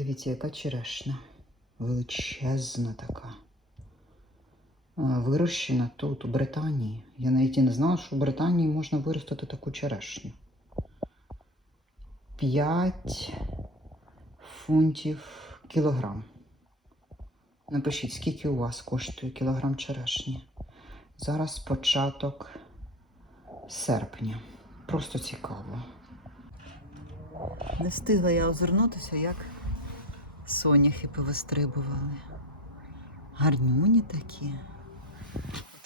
Дивіться, яка черешня. Величезна така. Вирощена тут, у Британії. Я навіть і не знала, що в Британії можна виростити таку черешню. 5 фунтів кілограм. Напишіть, скільки у вас коштує кілограм черешні. Зараз початок серпня. Просто цікаво. Не встигла я озирнутися, як соняхи повистрибували. Гарнюні такі.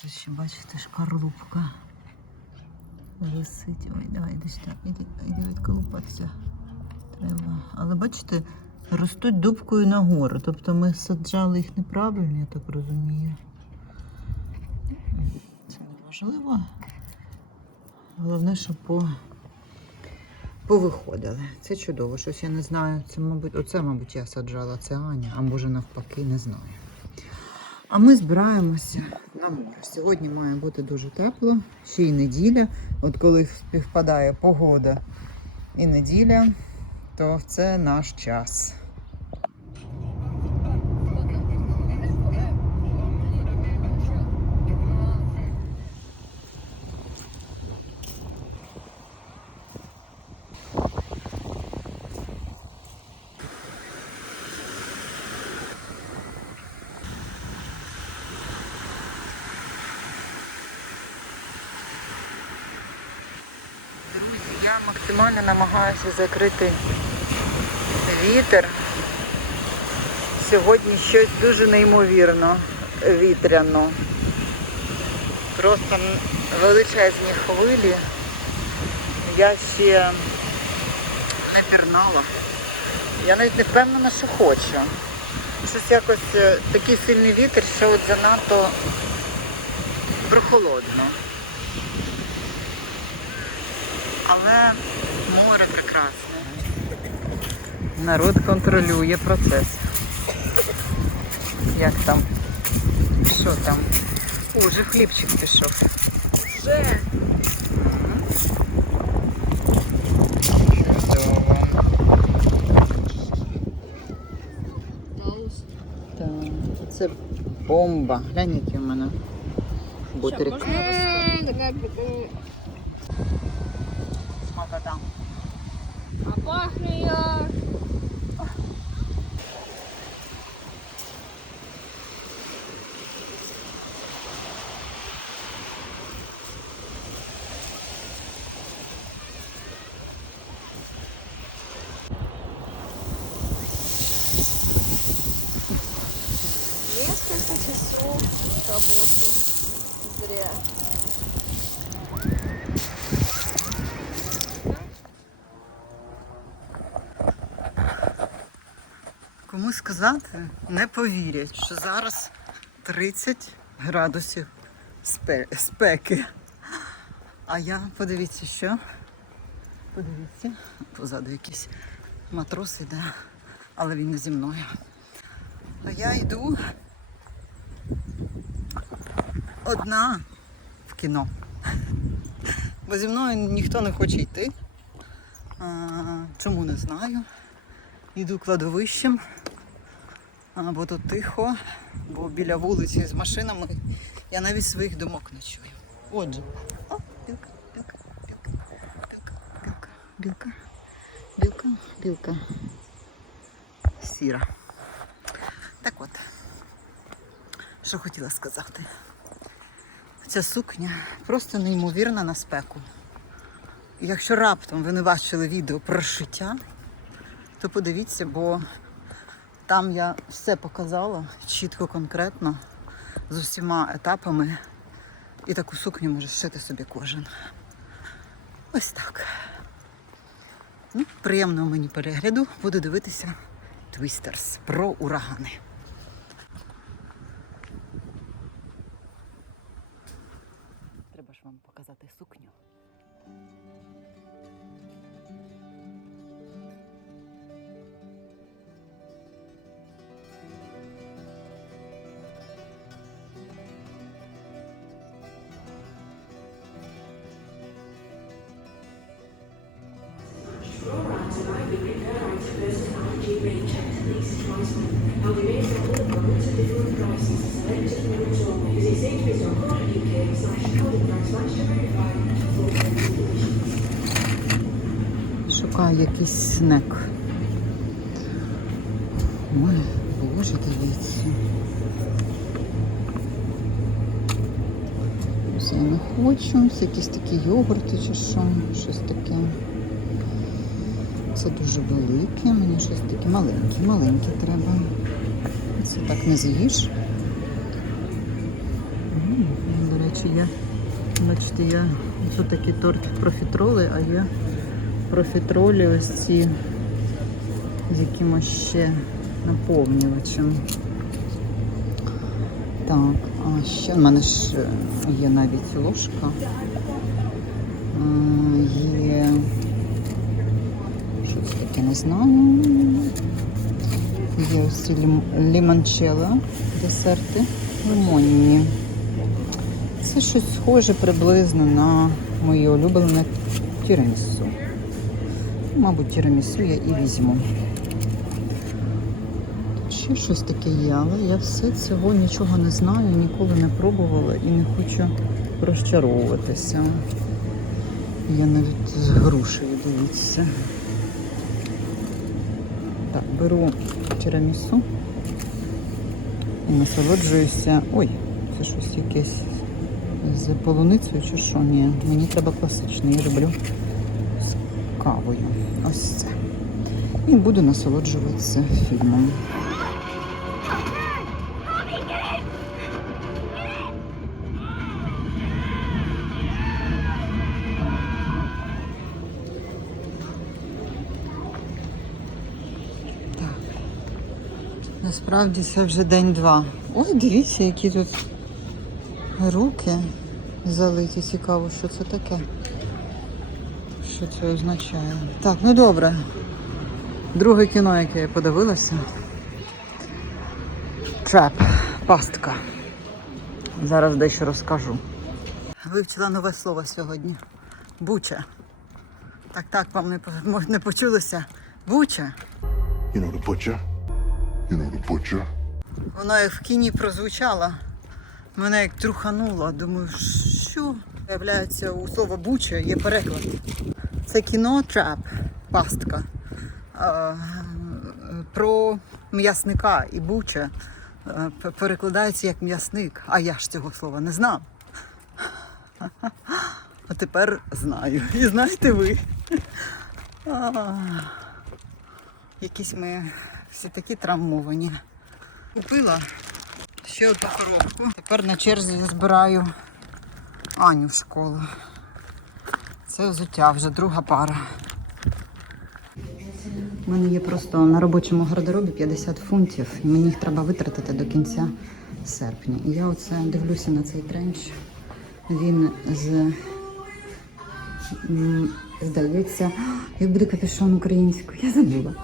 Тут ще, бачите, шкарлупка висить. Ой, давай, десь там. Іди, іди відколупатися. Треба. Але бачите, ростуть дубкою нагору. Тобто ми саджали їх неправильно, я так розумію. Це неможливо. Головне, щоб по... повиходили. Це чудово. Щось я не знаю. Це, мабуть, оце, мабуть, я саджала, це Аня, а може навпаки, не знаю. А ми збираємося на море. Сьогодні має бути дуже тепло, ще й неділя. От коли співпадає погода і неділя, то це наш час. Друзі, я максимально намагаюся закрити вітер. Сьогодні щось дуже неймовірно вітряно. Просто величезні хвилі. Я ще не пірнала. Я навіть не впевнена, що хочу. Щось якось е, такий сильний вітер, що от занадто прохолодно. Але море прекрасне. Народ контролює процес. Як там? Що там? О, вже хлібчик пішов. Вже. Чудово. Так, це бомба. Глянь, який в мене бутерик. Kadang. Apa sih ya? Несколько часов работы зря. Сказати, не повірять, що зараз 30 градусів спе- спеки. А я, подивіться, що? Подивіться, позаду якийсь матрос іде, але він не зі мною. А я йду одна в кіно. Бо зі мною ніхто не хоче йти. А, чому не знаю. Йду кладовищем, бо тут тихо, бо біля вулиці з машинами я навіть своїх думок не чую. Отже. О, білка, білка, білка, білка, білка, білка, білка, білка. Сіра. Так от, що хотіла сказати. Ця сукня просто неймовірна на спеку. Якщо раптом ви не бачили відео про шиття, то подивіться, бо там я все показала чітко, конкретно, з усіма етапами. І таку сукню може шити собі кожен. Ось так. Ну, приємного мені перегляду. Буду дивитися Твістерс про урагани. Шукаю якийсь снек. Ой, боже, дивіться. Я не хочу. Якісь такі йогурти чи що, щось таке. Це дуже велике, мені щось таке маленьке, маленьке треба. Це так не з'їш. До речі, я, бачите, я тут такий торт профітроли, а я профітролі ось ці з якимось ще наповнювачем. Так, а ще в мене ж е, є навіть ложка. А, Є. Не знаю. Є ось ці лім- лімончелло десерти лимонні. Це щось схоже приблизно на моє улюблене тірамісу. Мабуть, тірамісу я і візьму. Ще щось таке є, але я все цього нічого не знаю, ніколи не пробувала і не хочу розчаровуватися. Я навіть з грушею дивіться. Так, беру тірамісу і насолоджуюся. Ой, це щось якесь з полуницею чи що? Ні, мені треба класичний, я люблю з кавою. Ось це. І буду насолоджуватися фільмом. Насправді це вже день-два. Ой, дивіться, які тут руки залиті. Цікаво, що це таке. Що це означає? Так, ну добре. Друге кіно, яке я подивилася. Треп. Пастка. Зараз дещо розкажу. Вивчила нове слово сьогодні. Буча. Так, так, вам не, не почулося. Буча. You know the butcher? You know the butcher? Воно як в кіні прозвучало. Мене як трухануло. Думаю, що? Виявляється, у слова буча є переклад. Це кіно трап, пастка. Про м'ясника і буча е, перекладається як м'ясник. А я ж цього слова не знав. А тепер знаю. І знаєте ви. Якісь ми всі такі травмовані. Купила ще одну коробку. Тепер на черзі збираю Аню в школу. Це взуття вже друга пара. У мене є просто на робочому гардеробі 50 фунтів, і мені їх треба витратити до кінця серпня. І я оце дивлюся на цей тренч. Він з здається, як буде капюшон українською, я забула.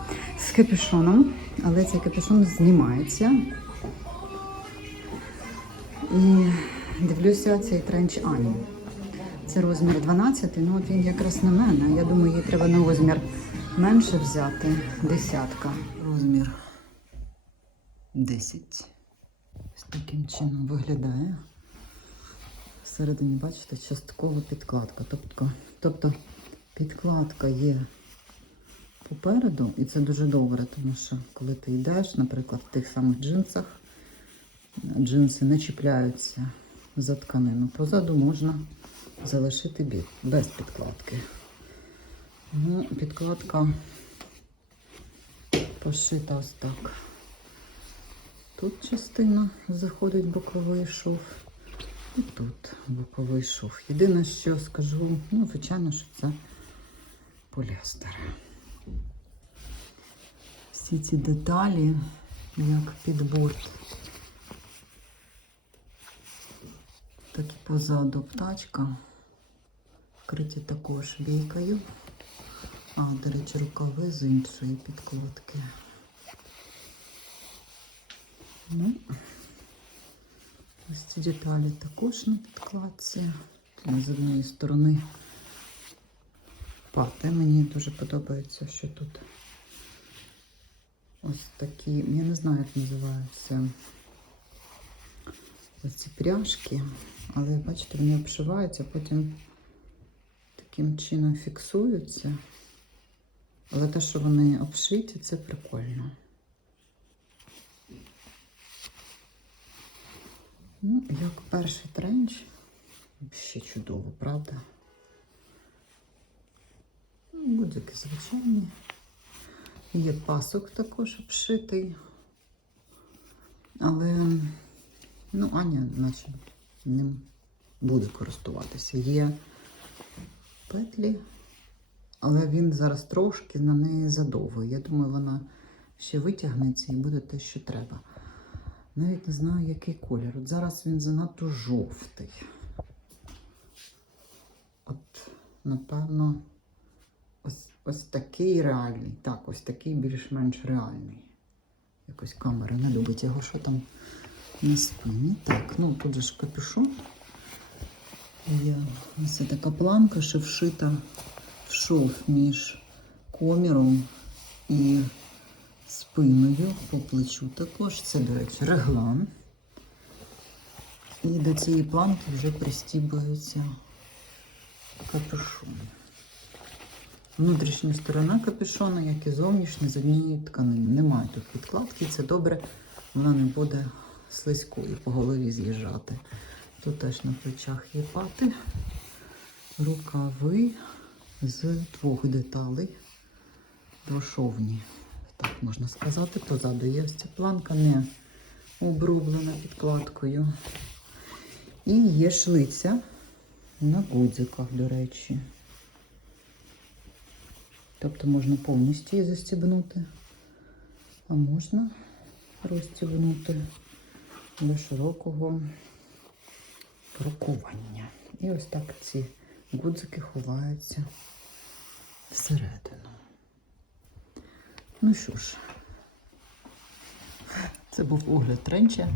З капюшоном, але цей капюшон знімається. І дивлюся цей тренч Ані. Це розмір 12, ну от він якраз на мене. Я думаю, їй треба на розмір менше взяти. Десятка. Розмір 10. Ось таким чином виглядає. Всередині, бачите, часткова підкладка. Тобто, тобто підкладка є попереду, і це дуже добре, тому що коли ти йдеш, наприклад, в тих самих джинсах, джинси не чіпляються за тканину. Позаду можна залишити бік без підкладки. Ну, підкладка пошита ось так. Тут частина заходить боковий шов. І тут боковий шов. Єдине, що скажу, ну, звичайно, що це поліестер. Всі ці деталі, як під борт, так і позаду птачка, вкриті також бійкою. А, до речі, рукави з іншої підкладки. Ну, ось ці деталі також на підкладці. З однієї сторони пати. Мені дуже подобається, що тут ось такі, я не знаю, як називаються ось ці пряжки, але бачите, вони обшиваються, потім таким чином фіксуються. Але те, що вони обшиті, це прикольно. Ну, як перший тренч, ще чудово, правда? Ну, Будь-які звичайні. Є пасок також обшитий. Але, ну, Аня, наче ним буде користуватися. Є петлі, але він зараз трошки на неї задовгий. Я думаю, вона ще витягнеться і буде те, що треба. Навіть не знаю, який колір. От зараз він занадто жовтий. От, напевно, ось, такий реальний. Так, ось такий більш-менш реальний. Якось камера не любить його, що там на спині. Так, ну тут же ж капюшон. Є ось така планка, що вшита в шов між коміром і спиною по плечу також. Це, до речі, реглан. І до цієї планки вже пристібується капюшон. Внутрішня сторона капюшона, як і зовнішня, з однієї тканини. Немає тут підкладки, це добре, вона не буде слизькою по голові з'їжджати. Тут теж на плечах є пати, рукави з двох деталей, двошовні, так можна сказати. Позаду є ось ця планка, не оброблена підкладкою. І є шлиця на гудзиках, до речі. Тобто можна повністю її застібнути, а можна розстібнути для широкого крокування. І ось так ці гудзики ховаються всередину. Ну що ж, це був огляд тренча,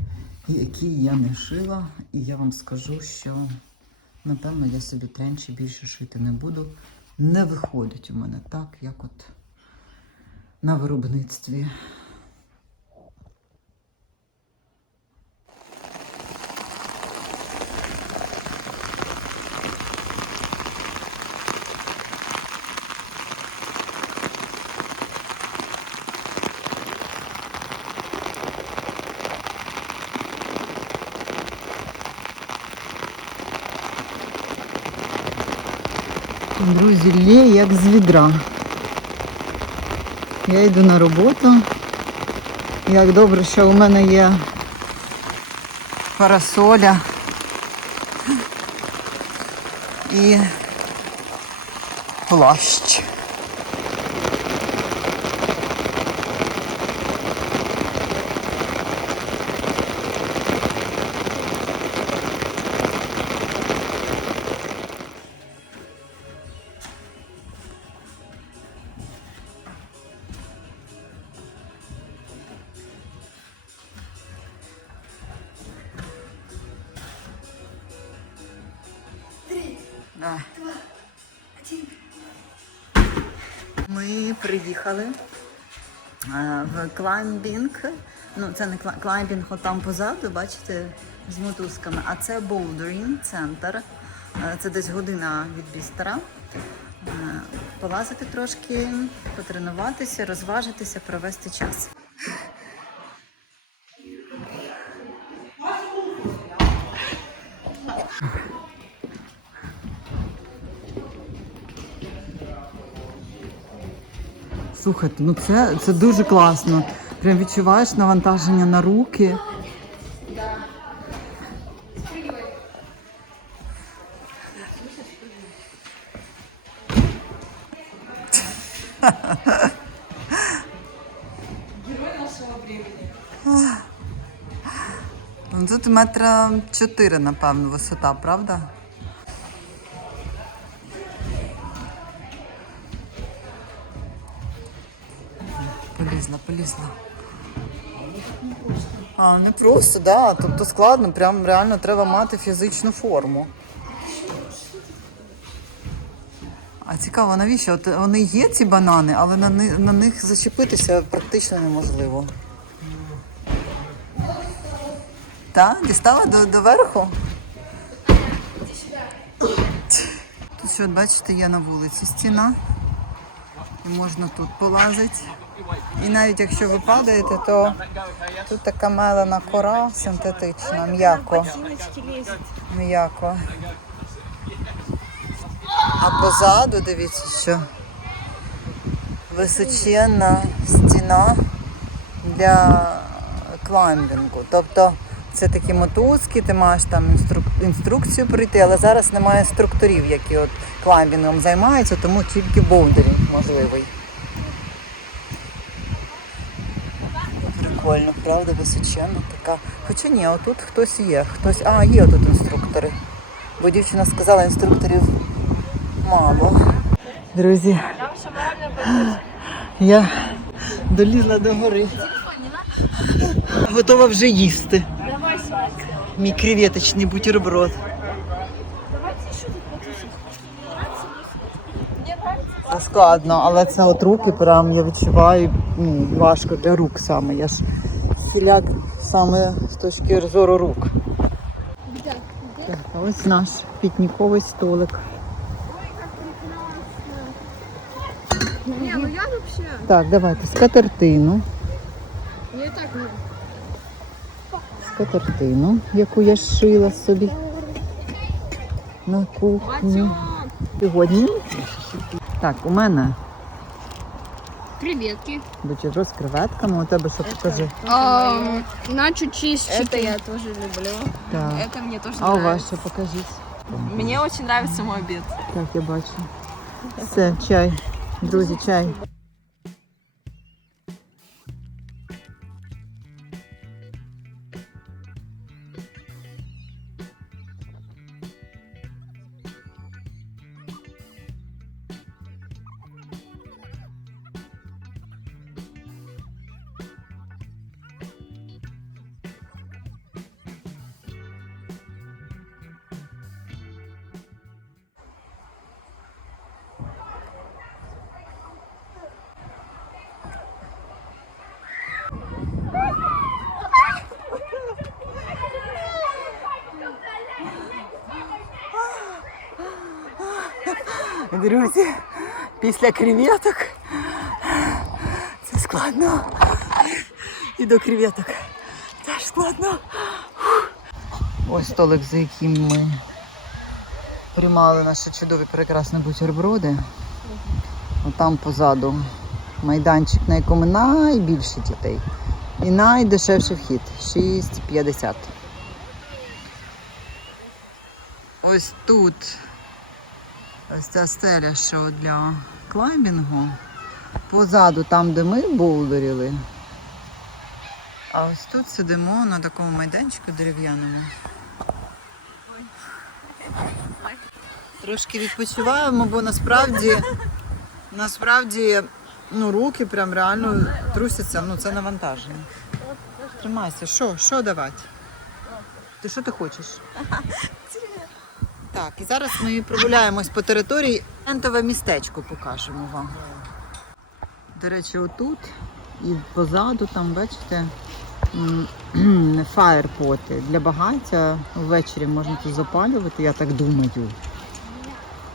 який я не шила, і я вам скажу, що напевно я собі тренчі більше шити не буду. Не виходить у мене так, як от на виробництві. Друзі, лє як з відра. Я йду на роботу. Як добре, що у мене є парасоля і плащ. Да. Ми приїхали е, в клаймбінг. Ну, це не клаймбінг, от там позаду, бачите, з мотузками. А це боулдерінг центр. Це десь година від бістера. Е, Полазити трошки, потренуватися, розважитися, провести час. Слухайте, ну це, це дуже класно. Прям відчуваєш навантаження на руки. Ну, Тут метра чотири, напевно, висота, правда? Полізла. А, не просто, да. Тобто складно, прям реально треба мати фізичну форму. А цікаво, навіщо? От вони є ці банани, але на, ни- на них зачепитися практично неможливо. Та? Дістала до, до верху? Тут що, бачите, є на вулиці стіна. Можна тут полазити. І навіть якщо ви падаєте, то тут така мелена кора синтетична, м'яко. М'яко. А позаду, дивіться, що височенна стіна для кламбінгу. Тобто це такі мотузки, ти маєш там інструк- інструкцію пройти, але зараз немає інструкторів, які от кламбінгом займаються, тому тільки боулдерінг можливий. Прикольно, правда, височенна така. Хоча ні, отут хтось є. Хтось. А, є тут інструктори. Бо дівчина сказала, інструкторів мало. Друзі, я долізла до гори. Готова вже їсти. Мій креветочний бутерброд. Давайте еще тут потусим. Мне нравится. Це складно, але це от руки прям я відчуваю ну, важко для рук саме. Я ж сіляк саме з точки зору рук. Так, ось наш пікніковий столик. Не, ну я вообще. Так, давайте скатертину. Мне так не. Скатертину, яку я шила собі на кухні. Сьогодні. Так, у мене Креветки. бутерброд з креветками. У тебе що покажи? Начо чиз Это я тоже люблю. Так. Это мне тоже А у вас що покажіть? Мне очень нравится мой обед. Так, я бачу. Все, чай. Друзі, чай. Друзі, після креветок це складно. І до креветок теж складно. Ось столик, за яким ми приймали наші чудові прекрасні бутерброди. Отам позаду майданчик, на якому найбільше дітей. І найдешевший вхід 6,50. Ось тут ось ця стеля, що для клаймінгу. Позаду, там, де ми боулдерили. А ось тут сидимо на такому майданчику дерев'яному. Трошки відпочиваємо, бо насправді, насправді ну, руки прям реально трусяться, ну це навантаження. Тримайся, що, що давати? Ти що ти хочеш? Так, і зараз ми прогуляємось по території. Ентове містечко покажемо вам. До речі, отут і позаду, там, бачите, фаєрпоти. Для багаття ввечері можна тут запалювати, я так думаю.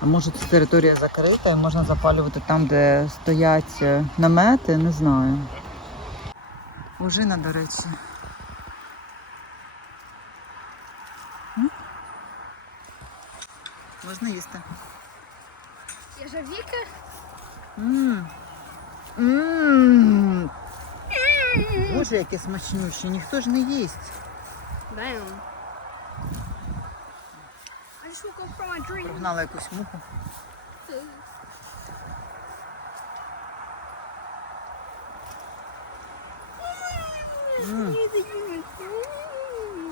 А може тут територія закрита і можна запалювати там, де стоять е, намети, не знаю. Ужина, до речі. Можна їсти. Ежевика? Мм. Мм. Боже, яке смачнюще, ніхто ж не їсть. Damn. I just woke up from my dream. Прогнала якусь муху.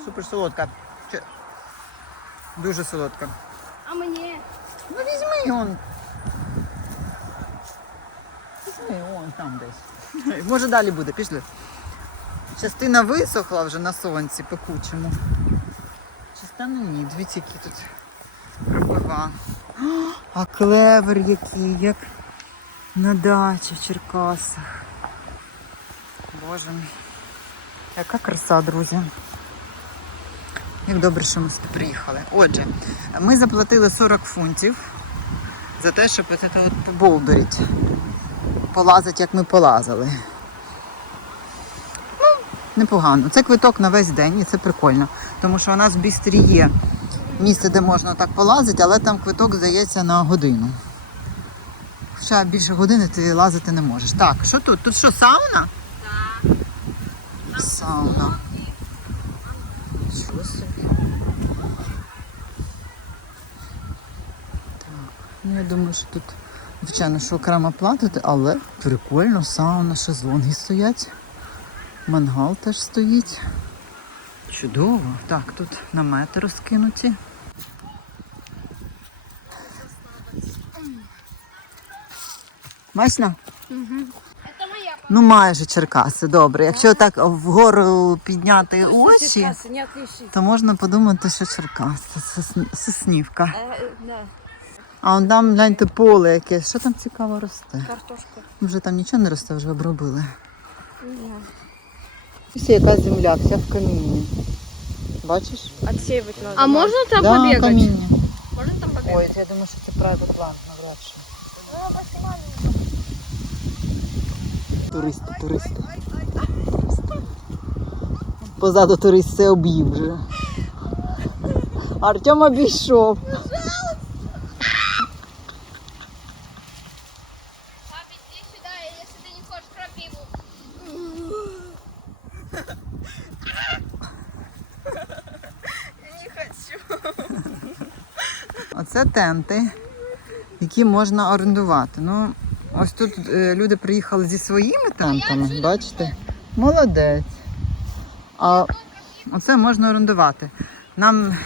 Супер солодка. Дуже солодка. А мне? Ну візьми он. Візьми он там десь. Може далі буде, пішли. Частина висохла вже на сонці пекучому. Частина ні, дивіться, які тут кропива. А клевер який, як на дачі в Черкасах. Боже мій. Яка краса, друзі. Як добре, що ми сюди приїхали. Отже, ми заплатили 40 фунтів за те, щоб це от поболдурить. Полазить, як ми полазили. Ну, непогано. Це квиток на весь день і це прикольно. Тому що у нас в бістрі є місце, де можна так полазити, але там квиток здається на годину. Хоча більше години ти лазити не можеш. Так, що тут? Тут що, сауна? Так. Сауна. Що собі? Так. Ну, я думаю, що тут, звичайно, що окремо платити, але прикольно, сауна, шезлонги стоять. Мангал теж стоїть. Чудово. Так, тут намети розкинуті. Смачно? Це. Ну, майже Черкаси, добре. Якщо так вгору підняти очі, то можна подумати, що Черкаси. Це Сос- Соснівка. А он там гляньте поле якесь. Що там цікаво росте? картошка. Вже там нічого не росте, вже обробили. Ось яка земля, вся в камінні. Бачиш? Отсеивать надо. А можна там да, побігати? каміння. Можна там побігати? Ой, я думаю, що це private land, навряд чи. Туристи, туристи. Позаду турист це об'їв вже. Артем обійшов. Оце тенти, які можна орендувати. Ну, ось тут е, люди приїхали зі своїми тентами, бачите? Молодець. А оце можна орендувати. Нам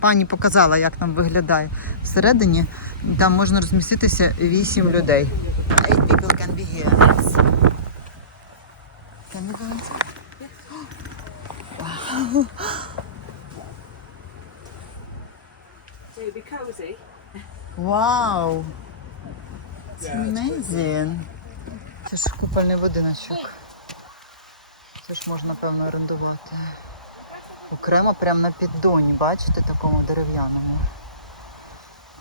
пані показала, як там виглядає всередині. Там можна розміститися 8 людей. Вау! Це amazing. Це ж купальний будиночок. Це ж можна, певно, орендувати. Окремо прямо на піддоні, бачите, такому дерев'яному.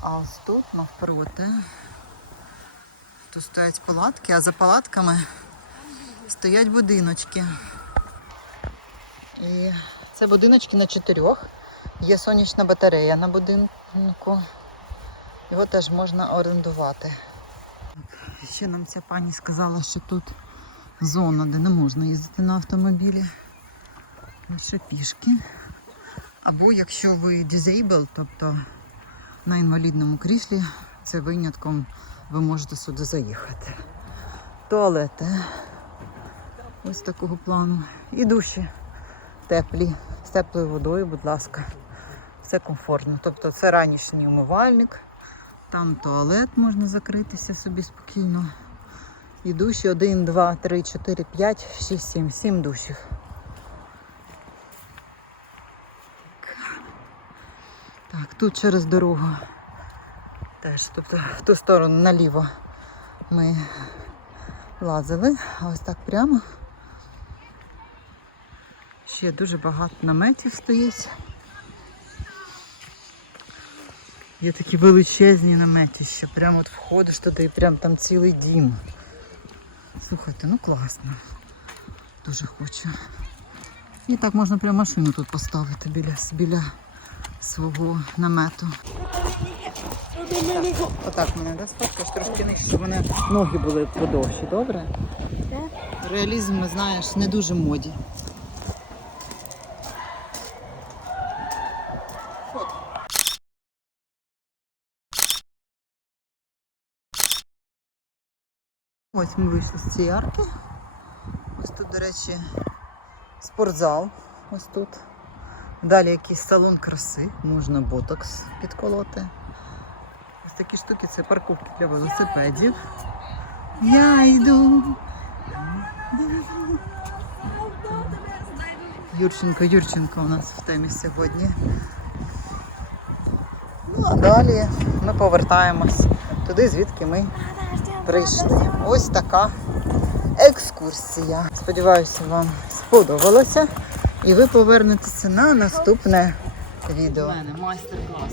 А ось тут навпроти. Тут стоять палатки, а за палатками стоять будиночки. І це будиночки на чотирьох. Є сонячна батарея на будинку. Його теж можна орендувати. Ще нам ця пані сказала, що тут зона, де не можна їздити на автомобілі. Лише пішки. Або якщо ви disabled, тобто на інвалідному кріслі, це винятком ви можете сюди заїхати. Туалети. Ось такого плану. І душі теплі, з теплою водою, будь ласка. Все комфортно. Тобто це ранішній умивальник, там туалет можна закритися собі спокійно. І душі 1, 2, 3, 4, 5, 6, 7, 7 душів. Так, тут через дорогу теж, тобто в ту сторону наліво ми лазили, а ось так прямо. Ще дуже багато наметів стоїть. Є такі величезні наметища. Прямо от входиш туди і прям там цілий дім. Слухайте, ну класно. Дуже хочу. І так можна прямо машину тут поставити біля, біля свого намету. Так, отак мене да, сфоткаєш трошки нижче, щоб мене ноги були подовші, добре? Реалізм, знаєш, не дуже моді. Ось ми вийшли з цієї арки. Ось тут, до речі, спортзал. Ось тут. Далі якийсь салон краси, можна ботокс підколоти. Ось такі штуки це парковки для велосипедів. Я йду. Юрченко, Юрченко у нас в темі сьогодні. Ну, А далі ми повертаємось туди, звідки ми прийшли. Ось така екскурсія. Сподіваюся, вам сподобалося. І ви повернетеся на наступне відео. У мене майстер-клас.